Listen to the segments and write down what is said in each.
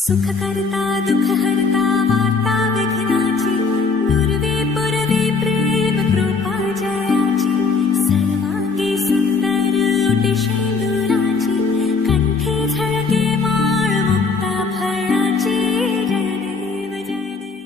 सुखकर्ता दुःखहर्ता वार्ता विघ्नाची नुरवे पुरवे प्रेम कृपा जयाची सर्वांगी सुंदर उटी शेंदुराची कंठी झळके माळ मुक्ता फळाची जय देव जय देव.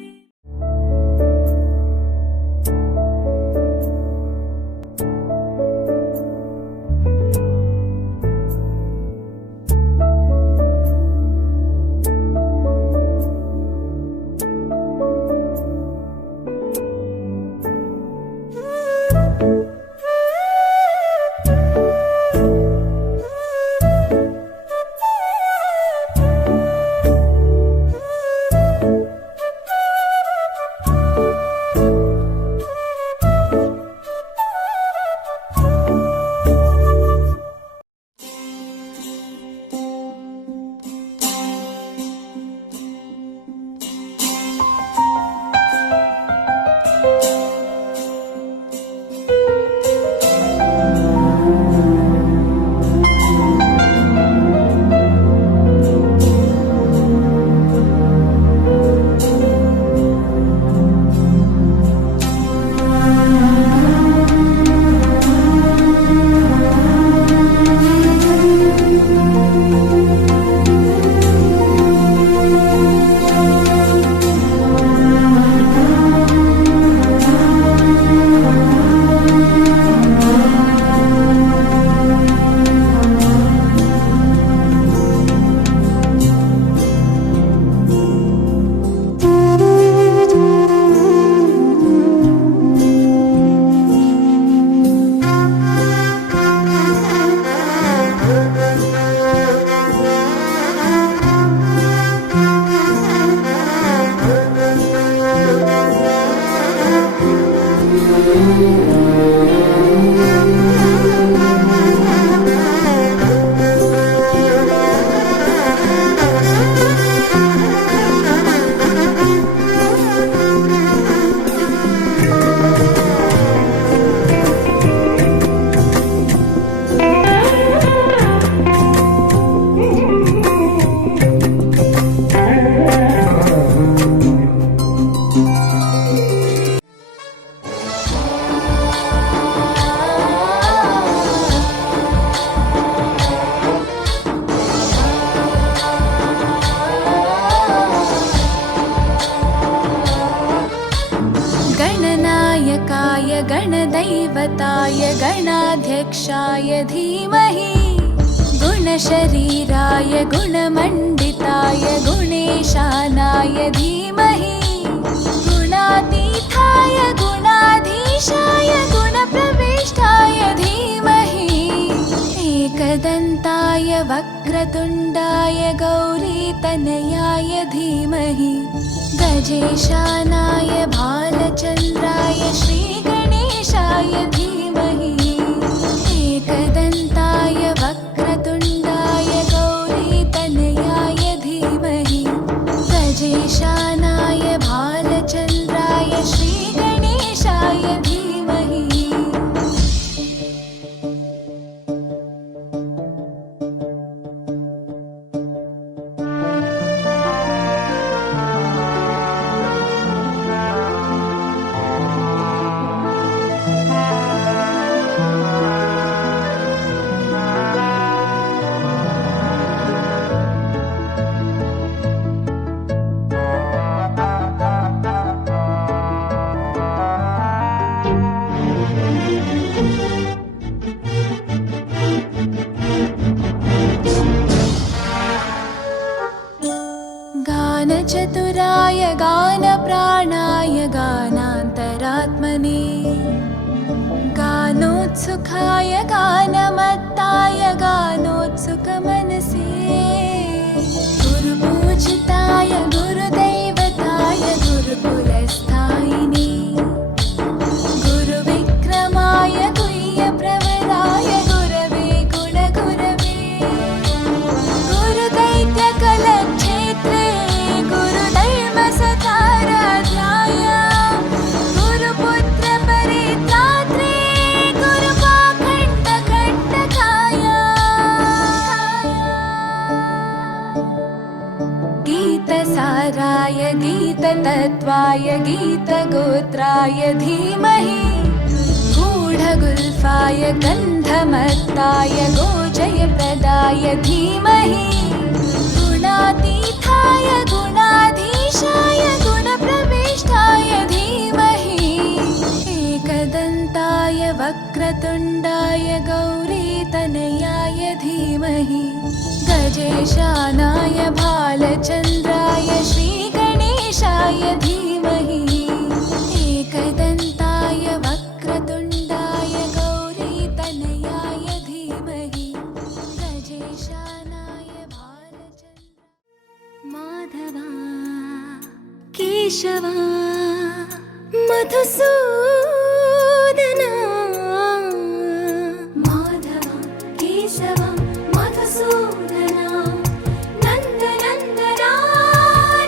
गणनायकाय गणदैवताय गणाध्यक्षाय धीमहि गुणशरीराय गुणमण्डिताय गुणेशानाय धीमहि गुणातीताय गुणाधीशाय गुणप्रविष्टाय धीमहि एकदन्ताय वक्रतुण्डाय गौरीतनयाय धीमहि गजेशानाय भालचन्द्राय श्रीगणेशाय धीमहि एकदन्ताय वक्रतुण्डाय गौरीतनयाय धीमहि गजेशानाय भालचन्द्राय श्रीगणेशाय धीमहि. गानचतुराय गानप्राणाय गानान्तरात्मने गानोत्सुकाय गानमत्ताय गानोत्सुकमनसे गुरुपूजिताय गुरुदैवताय गुरुकुलस्थायिने गुरुविक्रमाय गुह्यप्रवराय गुरवे गुणगुरवे गुरुदैत्यकलक्षेत्रे गुरुधर्मसखाराध्याय गुरुपुत्रपरित्रात्रे गुरुपाखण्डखण्डकाय. गीतसाराय गीततत्त्वाय गीतगोत्राय धीमहि गूढगुल्फाय गन्धमत्ताय गोजयप्रदाय धीमहि गुणातीताय गुणाधीशाय गुणप्रविष्टाय धीमहि एकदन्ताय वक्रतुण्डाय गौरीतनयाय धीमहि गजेशानाय भालचन्द्राय श्रीगणेशाय धीमहि एकदन्ताय वक्रतुण्डाय गौरीतनयाय धीमहि गजेशानाय भालचन्द्राय माधवा केशवा मधुसूदना माधवा केशवा मधुसूदना नन्दनन्दना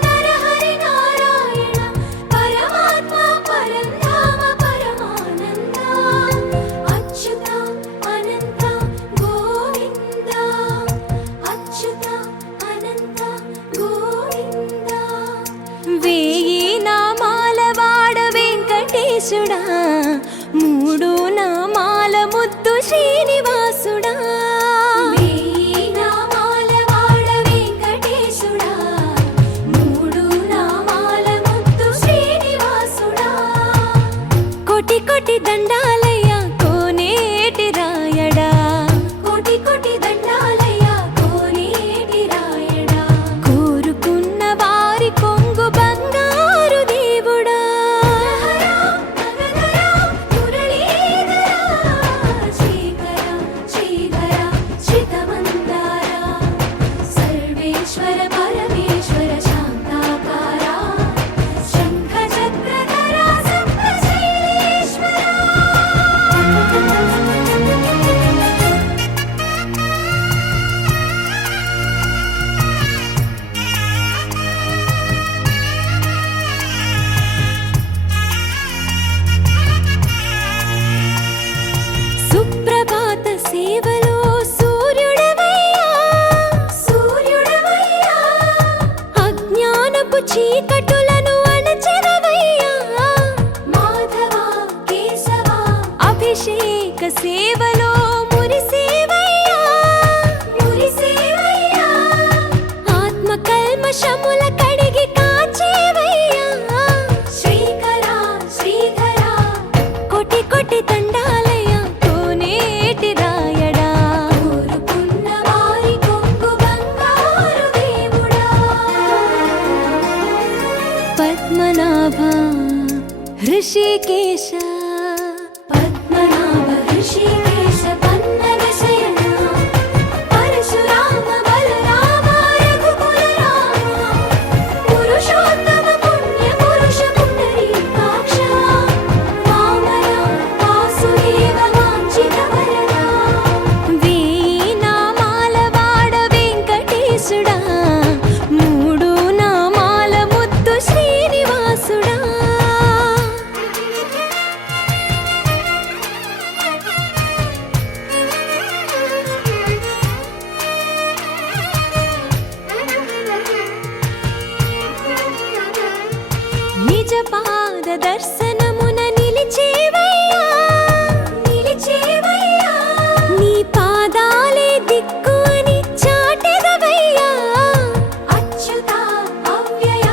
नरहरि नारायण परमात्मा परन्धाम परमानन्दा अच्युत अनन्त गोविन्द अच्युत अनन्त गोविन्द वेयि नामाల వాడ వెంకటేశుడా మూడు నామాల ముద్దు శ్రీనివాసుడా వేయి నామాల వాడ వెంకటేశుడా మూడు నామాల ముద్దు శ్రీనివాసుడా కోటి కోటి దండాలయ్యా కోనేటి రాయడా కోటి కోటి దండాలయ్యా కోనేటి రాయడా కోరుకున్న వారి కొంగు బంగారు దేవుడా సర్వేశ్వర పరమేశ్వర శాంతాకార శంఖ చక్రధర సప్తశైలేశ్వర సుప్రభాత సేవలో సూర్యుడవయ్యా సూర్యుడవయ్యా అజ్ఞానపు చీకటులను అణచెదవయ్యా మాధవా కేశవా అభిషేక సేవలో మురిసేవయ్యా మురిసేవయ్యా ఆత్మ కల్మషముల కడిగి కాచేవయ్యా శ్రీకర శ్రీధర కోటి కోటి దండాలయ్యా కోనేటి రాయడా కోరుకున్న వారి కొంగు బంగారు దేవుడా పద్మనాభ హృషికేశ పద్మనాభ హృషికేశ పన్నగ శయన పరశురామ బలరామ రఘుకుల రామ పురుషోత్తమ పుణ్య పురుష పుండరీకాక్ష వామన వాసుదేవ వాంఛిత వరద వేయి నామాల వాడ వెంకటేశుడా మూడు నామాల ముద్దు శ్రీనివాసుడా నిజ పాద దర్శనమున నిలిచేవయ్యా నిలిచేవయ్యా నీ పాదాలే దిక్కు అని చాటెదవయ్యా అచ్యుత అవ్యయ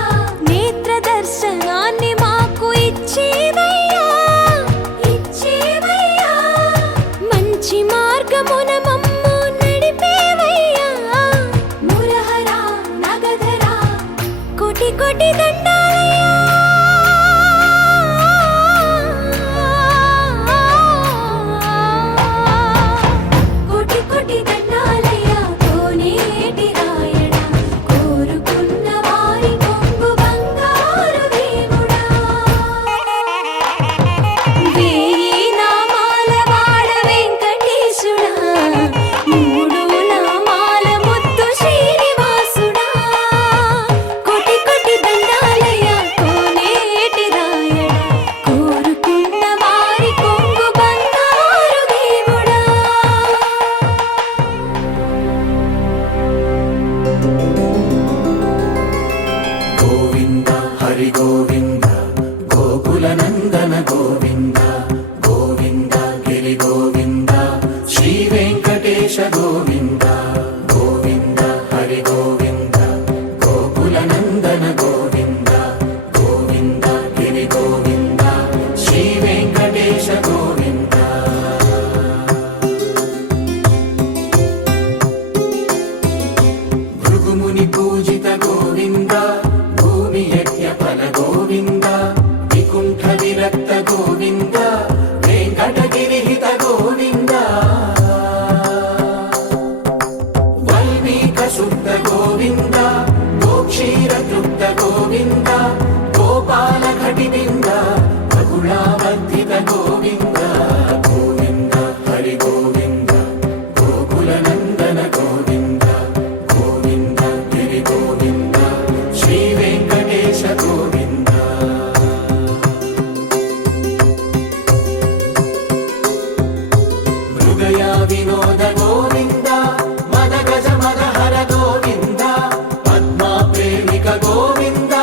నేత్ర దర్శనాన్ని మాకు ఇచ్చేవయ్యా ఇచ్చేవయ్యా మంచి మార్గమున మమ్ము నడిపేవయ్యా మురహర నగధర కోటి కోటి దండాలయ్యా కోటి కోటి దండాలయ్యా కోనేటి రాయడా కోరుకున్న వారి కొంగు బంగారు దేవుడా వేయి నామాల వాడ వెంకటేశుడా మూడు నామాల ముద్దు శ్రీనివాసుడా కోటి కోటి దండాలయ్యా హరి గోవింద గోకుల నందన గోవింద గోవింద గిరి గోవింద శ్రీ వెంకటేశ గోవింద గోవింద హరి గోవింద గోకుల నందన గోవింద గోవింద గిరి గోవింద శ్రీ వెంకటేశ గోవింద భృగుముని పూజిత గోవింద భూమి యజ్ఞ ఫల గోవింద వికుంఠ విరక్త గోవింద వెంకటగిరిహిత గోవింద వల్మీక శుద్ధ గోవింద గోక్షీర తృప్త గోవింద గోపాల ఘటిబింద బహుళావర్ధిత గోవింద గోవింద హరి గోవింద గోకుల నందన గోవింద గోవింద గిరి గోవింద శ్రీ వెంకటేశ గోవింద మృగయా వినోద గోవింద మద గజ మదహర గోవింద పద్మా ప్రేమిక గోవింద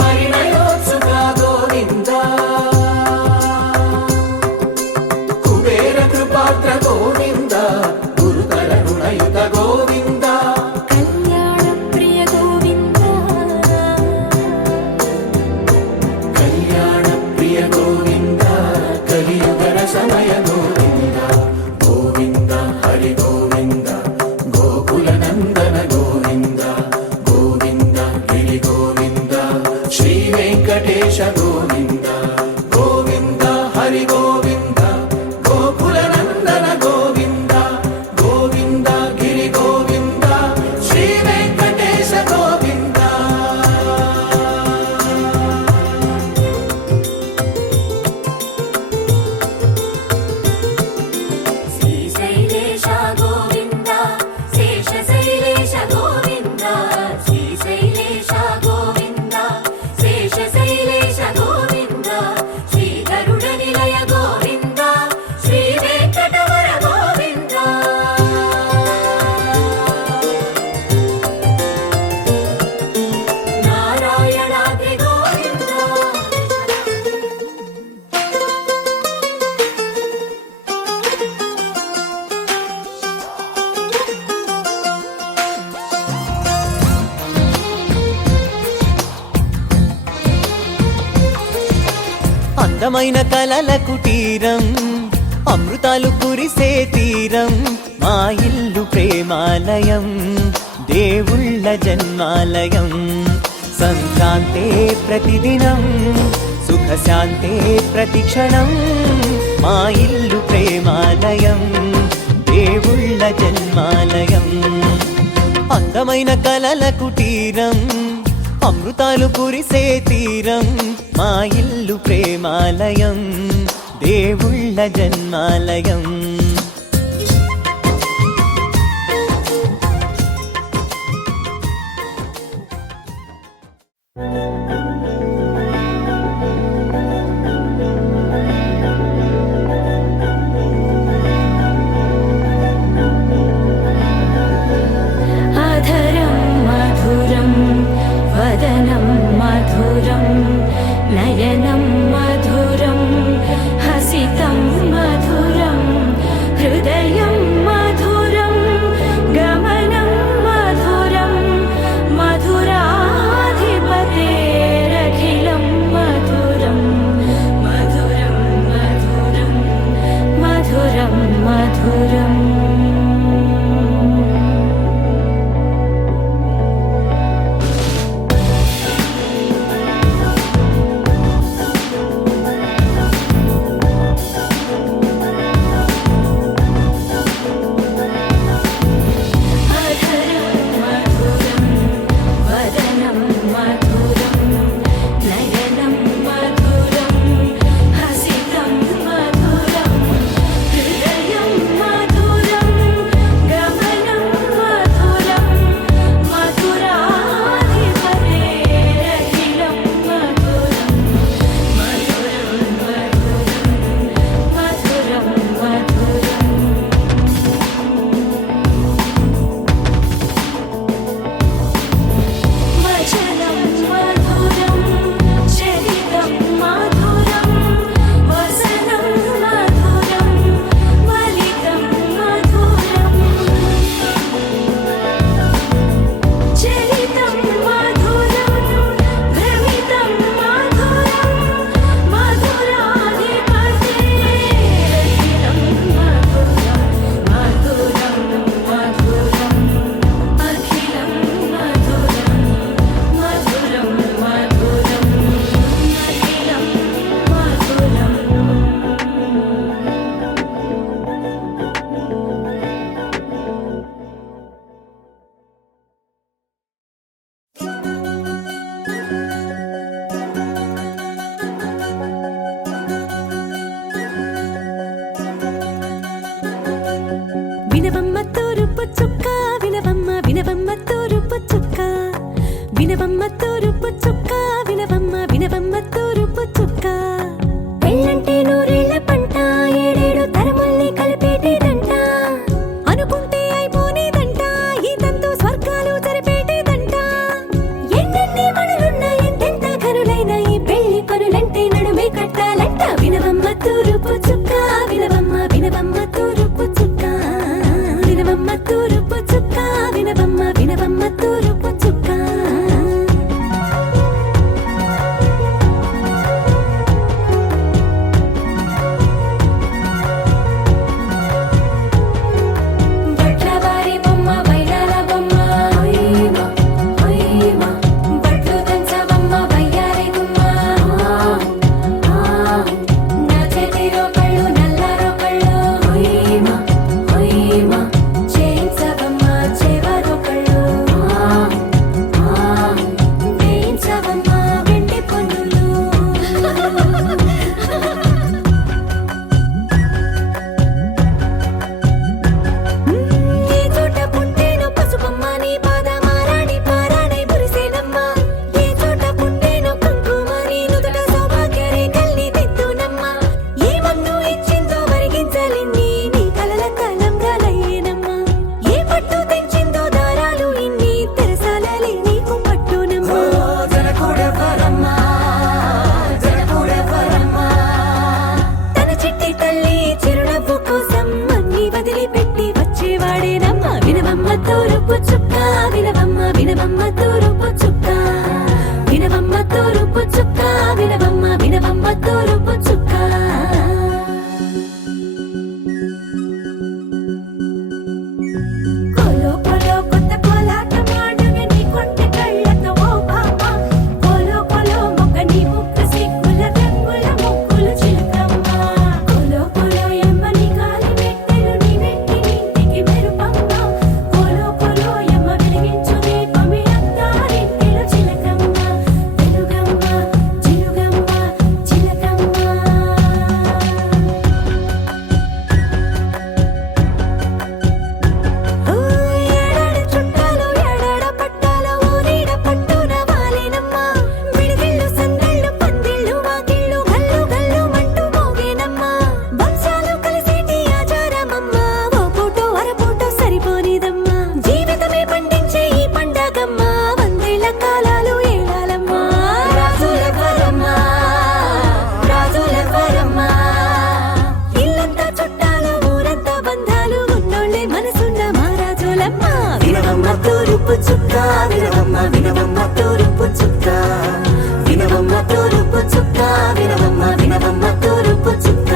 పరిణయోత్సుక గోవింద కుబేర కృపాత్ర గోవింద గురుతర రుణయుత గోవింద కళ్యాణ ప్రియ గోవింద కళ్యాణ ప్రియ గోవింద కలియుగర సమయ గోవింద గోవింద హరి గోవింద గోకుల నందన గోవింద గోవింద గిరి గోవింద శ్రీ వెంకటేశ గోవింద గోవింద హరి గోవింద గోకుల నందన గోవింద గోవింద గిరి గోవింద శ్రీ వెంకటేశ గోవింద శ్రీశైలేశ గోవింద శేషశైలేశ గోవింద శ్రీశైలేశ గోవింద శేషశైలేశ గోవింద శ్రీ గరుడ నిలయ గోవింద శ్రీ వెంకటవర గోవింద నారాయణాద్రి గోవింద అందమైన కలల కుటీరం అమృతాలు కురిసే తీరం మా ఇల్లు ప్రేమాలయం దేవుళ్ళ జన్మాలయం సంక్రాంతే ప్రతిదినం సుఖశాంతే ప్రతిక్షణం మా ఇల్లు ప్రేమాలయం దేవుళ్ళ జన్మాలయం అందమైన కలల కుటీరం అమృతాలు కురిసే తీరం మా ఇల్లు ప్రేమాలయం దేవుళ్ళ జన్మాలయం అధరం మధురం వదనం మధురం నయనం మధురం హసితం మధురం హృదయం మధురం గమనం మధురం మధురాధిపతేరఖిలం తూరుపు చుక్క వినవమ్మ వినవమ్మ తూరుపు చుక్క పెళ్ళంటే నూరేళ్ల పంట ఏడేడు తరముల్ని కలిపేటేదంట అనుకుంటే అయిపోనేదంట ఈ తంతు స్వర్గాలు జరిపేటేదంట ఎన్నెన్ని మనులున్న ఎంతెంత కనులైన ఈ పెళ్లి పనులంటే నడుమే కట్టాలంట వినవమ్మ తూరుపు చుక్క వినవమ్మ వినవమ్మ తూరుపు చుక్క వినవమ్మ తూరుపు చుక్క వినవమ్మ వినవమ్మ తూరుపు చుక్క బట్లవారి బొమ్మ వైనాల బొమ్మ హొయ్యమ హొయ్యమ బట్లు దంచవమ్మ వయ్యారి గుమ్మ నా చేతిలో కళ్ళు నల్లారో కళ్ళు హొయ్యమ హొయ్యమ చేయించవమ్మ చేవారో కళ్ళు వేయించవమ్మ వెండి పనులు ఏ చోట పుట్టేనో పసుపమ్మ నీ పాదమారాణి పారాణై బురిసేనమ్మ ఏ చోట పుట్టేనో కుంకుమ నీ నుదుట సౌభాగ్య రేఖల్ని దిద్దునమ్మ ఏ మన్ను ఇచ్చిందో వరిగించలిన్ని నీ కలల కలంగాలయ్యేనమ్మ ఏ పట్టు తెంచిందో దారాలు ఇన్ని తెరసాలలే నీకు పట్టునమ్మ జనకూడెవరమ్మా జనకూడెవరమ్మా తన చిట్టి తల్లి చిరునవ్వు కోసం అన్ని వదిలిపెట్టి వచ్చేవాడేనమ్మ వినవమ్మ తూరుపు చుక్క వినవమ్మ వినవమ్మ తూరుపు చుక్క వినవమ్మ తూరుపు చుక్క వినవమ్మ వినవమ్మ తూరుపు చుక్క కోలో కోలో కొత్త కోలాటం ఆడవే నీ కొంటె కళ్ళతో ఓ బామ్మ కోలో కోలో మొక్క నీ ముక్క సిగ్గుల రంగుల ముక్కులు చిలకమ్మ కోలో కోలో ఎమ్మ నీ కాలి మెట్టెలు నీ నెట్టి నింటికి మెరుపమ్మ కోలో కోలో ఎమ్మ వెలిగించు దీపమి అత్తారింటిలో చిలకమ్మ వెలుగమ్మ చిలుగమ్మ చిలకమ్మ ఏడాడ చుట్టాలు ఏడాడ పట్టాలు ఊరీడ పట్టున వాలేనమ్మ విడిదిళ్ళు సందళ్ళు పందిళ్ళు వాకిళ్ళు గల్లు గల్లు మంటూ మోగేనమ్మ వంశాలు కలిసేటి ఆచారమమ్మ ఓ పూటో అరపూటో సరిపోనిదమ్మ జీవితమే పండించే ఈ పండగమ్మ వందేళ్ల కాలాలు ఏడాలమ్మ రాజులెవ్వరమ్మ రాజులెవ్వరమ్మ ఇల్లంతా చుట్టాలు ఊరంతా బంధాలు ఉన్నోళ్ళే మనసున్న మహారాజులమ్మ వినవమ్మ తూరుపు చుక్క వినవమ్మ వినవమ్మ తూరుపు చుక్క వినవమ్మ తూరుపు చుక్క వినవమ్మ వినవమ్మ తూరుపు చుక్క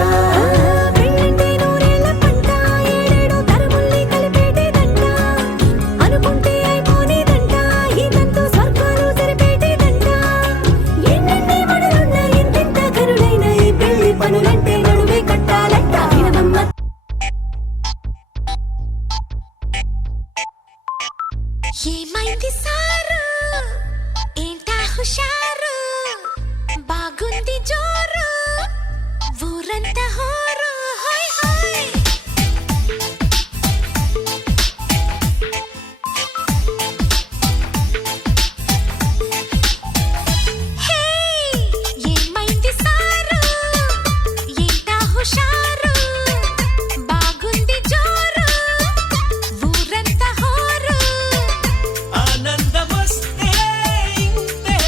పెళ్ళంటే నూరేళ్ల పంట ఏడేడు తరముల్ని కలిపేటేదంట అనుకుంటే అయిపోనేదంట ఈ తంతు స్వర్గాలు జరిపేటేదంట ఎన్నెన్ని మడులున్న ఎంతెంత కనులైన ఈ పెళ్లి పనులంటే నడుమే కట్టాలంట వినవమ్మ ఏమైంది సారు ఏంటా హుషారు బాగుంది జోరు ఊరంతా హోరు హోయ్ హోయ్ హే ఏమైంది సారు ఏంటా హుషారు బాగుంది జోరు ఊరంతా హోరు ఆనందమొస్తే ఇంతే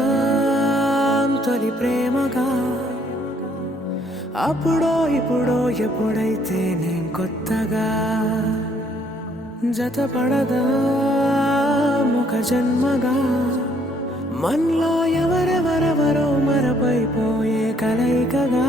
మొదలవుదాం తొలి ప్రేమగా అప్పుడో ఇప్పుడో ఎప్పుడైతే నేను కొత్తగా జతపడదా ముఖ జన్మగా మనలో ఎవరెవరెవరో మరపైపోయే కలయికగా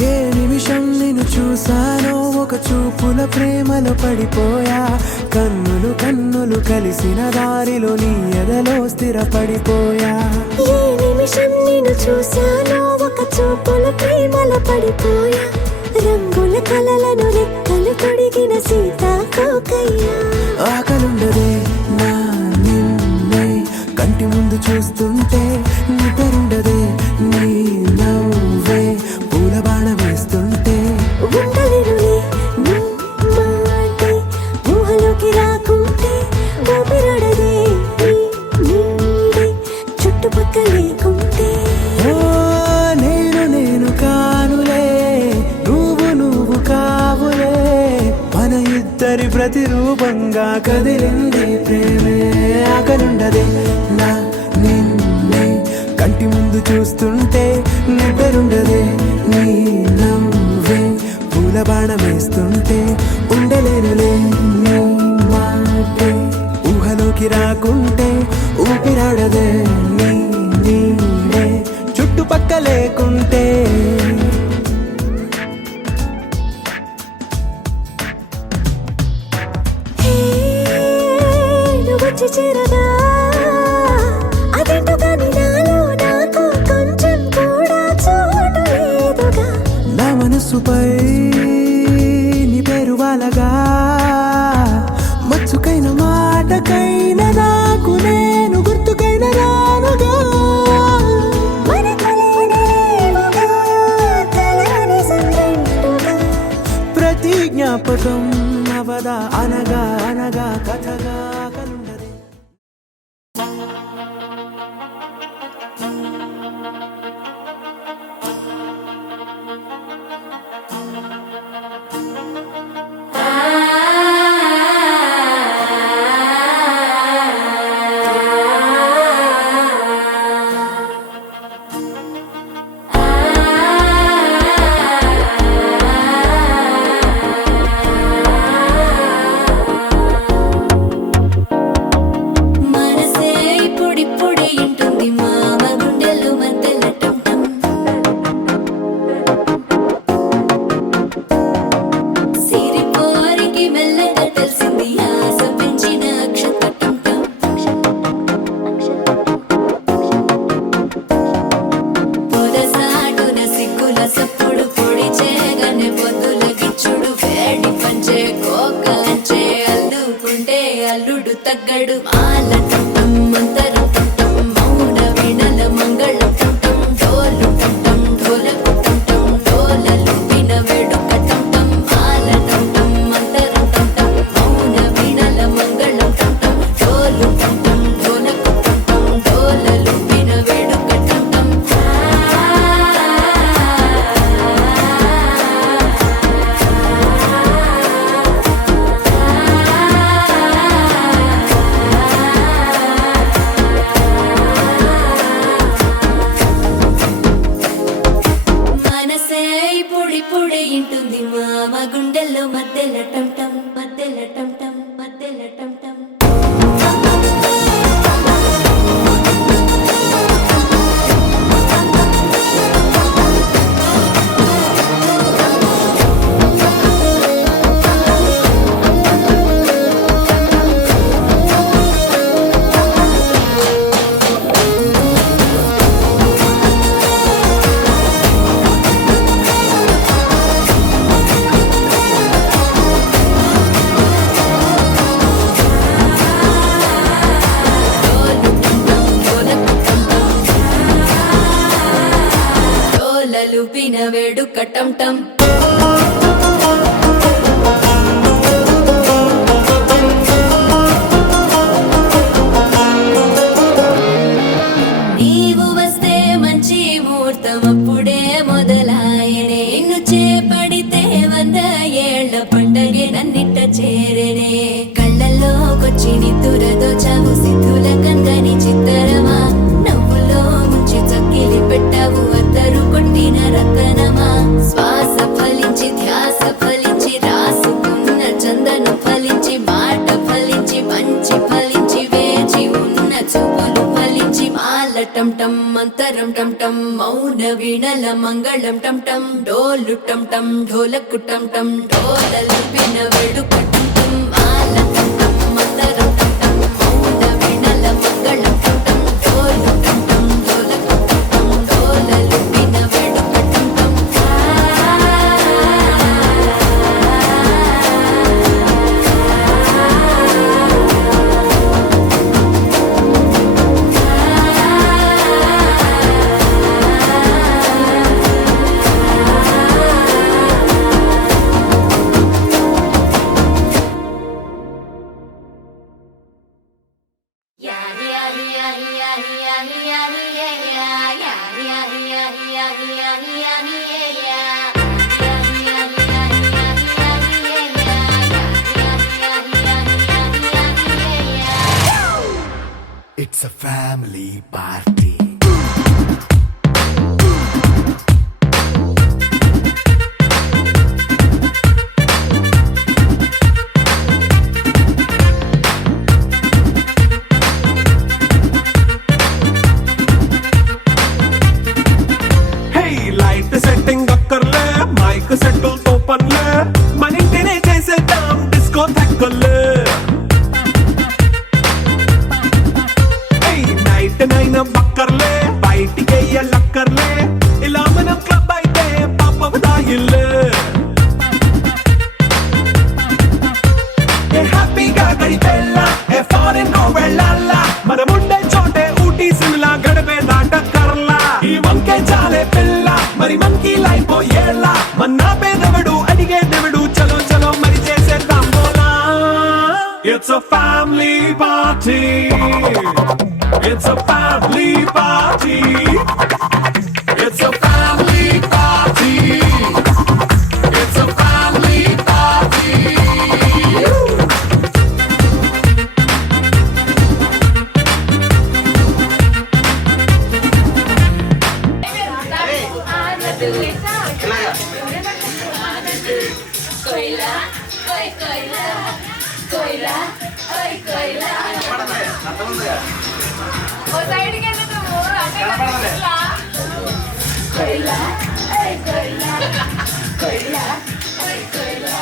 ఏ నిమిషం నిన్ను చూసానో ఒక చూపుల ప్రేమలో పడిపోయా కన్నులు కన్నులు కలిసిన దారిలో నీ ఎదలో స్థిరపడిపోయా ఏ నిమిషం నిన్ను చూశానో ఒక చూపుల ప్రేమలో పడిపోయా రంగుల కలలను రెక్కలు తొడిగిన సీతాకోకయ్యా ఆకలుండదే నా నిన్నే కంటి ముందు చూస్తుంటే నిద్రుండదే నీ నవ్వే పూల బాణ వేస్తుంటే ఉండలేనులే నీ మాటే ఊహలోకి రాకుంటే ఊపిరాడదే నీ నీడే చుట్టుపక్కల లేకుంటే ఓ నేను కానులే నువ్వు కావులే మన ఇద్దరి ప్రతిరూపంగా కదిలింది ప్రేమే ఆకలుండదే నా నిన్నే కంటి ముందు చూస్తుంటే నిద్రుండదే నీ నవ్వే పూల బాణ వేస్తుంటే ఉండలేనులే నీ మాటే ఊహలోకి రాకుంటే ఊపిరాడదే నీ నీడే చుట్టుపక్క లేకుంటే హే నువ్వు వచ్చి చేరగా అదేంటో కానీ నాలో నాకు కొంచెం కూడా చోటు లేదుగా నా మనసుపై నీ పేరు వాలగా మచ్చుకైన మాటకైన నాకు నేను గుర్తుకైన రానుగా మన కలయినేమోగా కలని సంగంటుగా ప్రతి జ్ఞాపకం అవదా అనగా అనగా కథగా కలుండదే మనసే ఇప్పుడిప్పుడే ఇంటుంది మామ గుండెల్లో మధ్యల టంటం సిరిపోరికి మెల్లగా తెలిసింది ఆశ పెంచిన అక్షత టంటం పొదసాటున సిగ్గుల సప్పుడు పొడి చేయగానే పొద్దుల గిచ్చుడు వేడి పంచే కోకలంచే అల్లుకుంటే అల్లుడు తగ్గడు మాల టంటం మంతరం టంటం మౌన వీణల మంగళం టంటం డోలు టంటం డోలకు టంటం డోలలు విన వేడుక టంటం మాల టంటం మంతరం టంటం మౌన వీణల మంగళం టంటం డోలు టంటం డోలకు టంటం డోలలు విన వేడుక టంటం లుప్పిన వేడుక టం టం నీవు వస్తే మంచి ముహూర్తం అప్పుడే మొదలాయనే నిన్ను చేపడితే 100 ఏళ్ల పండగే నన్నిట్ట చేరనే కళ్ళల్లోకొచ్చి నిద్దురదోచావు సిద్ధుల కందని చిత్తరమా నవ్వులో ముంచి చక్కిలి పెట్టావు అద్దరు కొట్టిన రతనమా శ్వాస ఫలించి ధ్యాస ఫలించి రాసుకున్న చందనం ఫలించి మాట ఫలించి మంచి ఫలించి వేచి ఉన్న చూపులు ఫలించి మాల టం టం మంతరం టం టం మౌన వీణల మంగళం టం టం డోలు టం టం ఢోలకు టం టం ఢోలలు విన వేడుక టం టం మాల టం టం మంతరం టం టం మౌన వీణల మంగళం టం టం డోలు టం టం ఢోలకు టం టం ఢోలలు విన వేడుక టం టం It's a family party. Hey, light setting అక్కర్లే మైక్ సెట్లు తోపన్లే మన ఇంటినే చేసేద్దాం డిస్కో థక్కర్లే నైట్ నైన్ బక్కర్లే బయటికి లక్కర్లే ఇలా మనం క్లబ్ అయితే పాప దాయిల్లే హ్యాపీగా గడిపెళ్ళ ఏ ఫారెన్ కో వెళ్ళాల మనం ఉండే చోటే ఊటీ సిమ్లా గడిపే దాటక్కర్లా ఈ వంకే చాలే పిల్ల మరి మనకి లైఫ్ ఏళ్ళ మన్నా పేదవడు అడిగే దేవుడు చలో చలో మరి చేసేద్దాం బోలా it's a family party It's a family party. It's a family party. It's a family party. कोयला कोई कोयला कोयला ओय कोयला ओ साइड के तो मोर आटे कोयला कोयला ओय कोयला कोयला ओय कोयला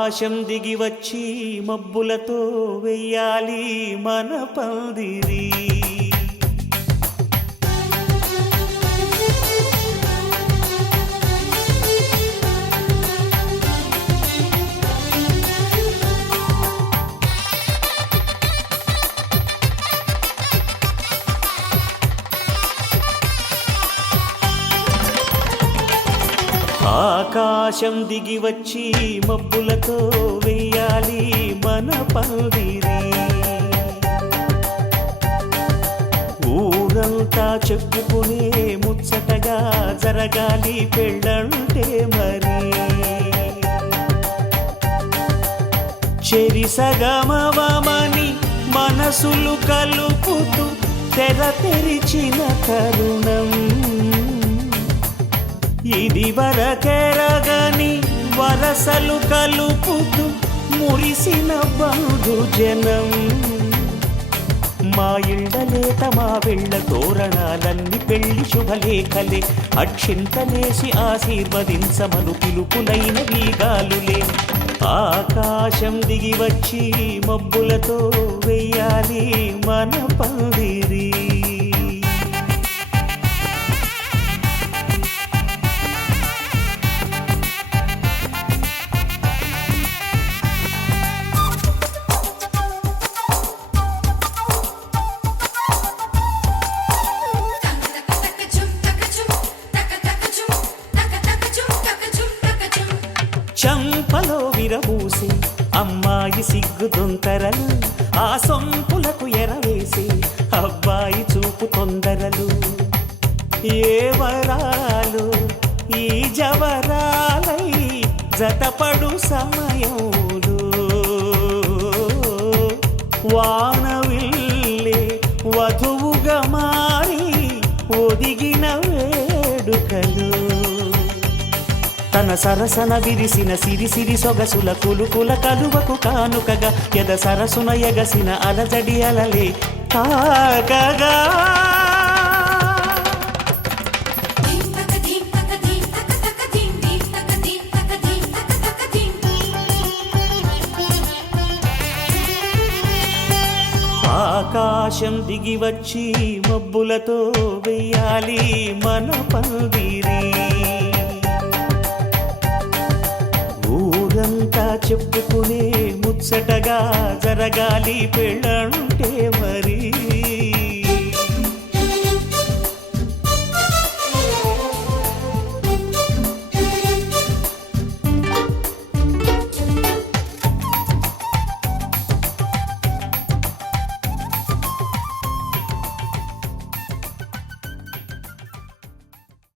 ఆకాశం దిగి వచ్చి మబ్బులతో వెయ్యాలి మన పందిరి ఆకాశం దిగి వచ్చి మబ్బులతో వెయ్యాలి మన పందిరి ఊరంతా చెప్పుకునే ముచ్చటగా జరగాలి పెళ్ళంటే మరి చెరిసగమవమని మనసులు కలుపుతూ తెర తెరిచిన తరుణం ఇది వరకెరగని వరసలు కలుపుతూ మురిసిన బంధుజనం మా ఇళ్ళలేత మా వెళ్ళ తోరణాలన్నీ పెళ్లి శుభలేఖలే అక్షింతలేసి ఆశీర్వదించమను పిలుపులైన వీగాలులే ఆకాశం దిగి వచ్చి మబ్బులతో వెయ్యాలి మన పందిరి అబ్బాయి చూపు తొందరలు ఏ వరాలు ఈ జవరాలై జతపడు సమయంలో వానవిల్లే వధువుగా మారి ఒదిగిన వేడుకలు తన సరసన విరిసిన సిరిసిరి సొగసుల కులుకుల కలువకు కానుకగా ఎద సరసున ఎగసిన అలజడి అలలే తాకగా ధీం తక ధీం తక ధీం తక తక ధీం ధీం తక ధీం తక ధీం తక తక ధీం ఆకాశం దిగి వచ్చి మబ్బులతో వెయ్యాలి మన పందిరి ఊరంతా చెప్పుకునే ముచ్చటగా జరగాలి పెళ్ళంటే మరి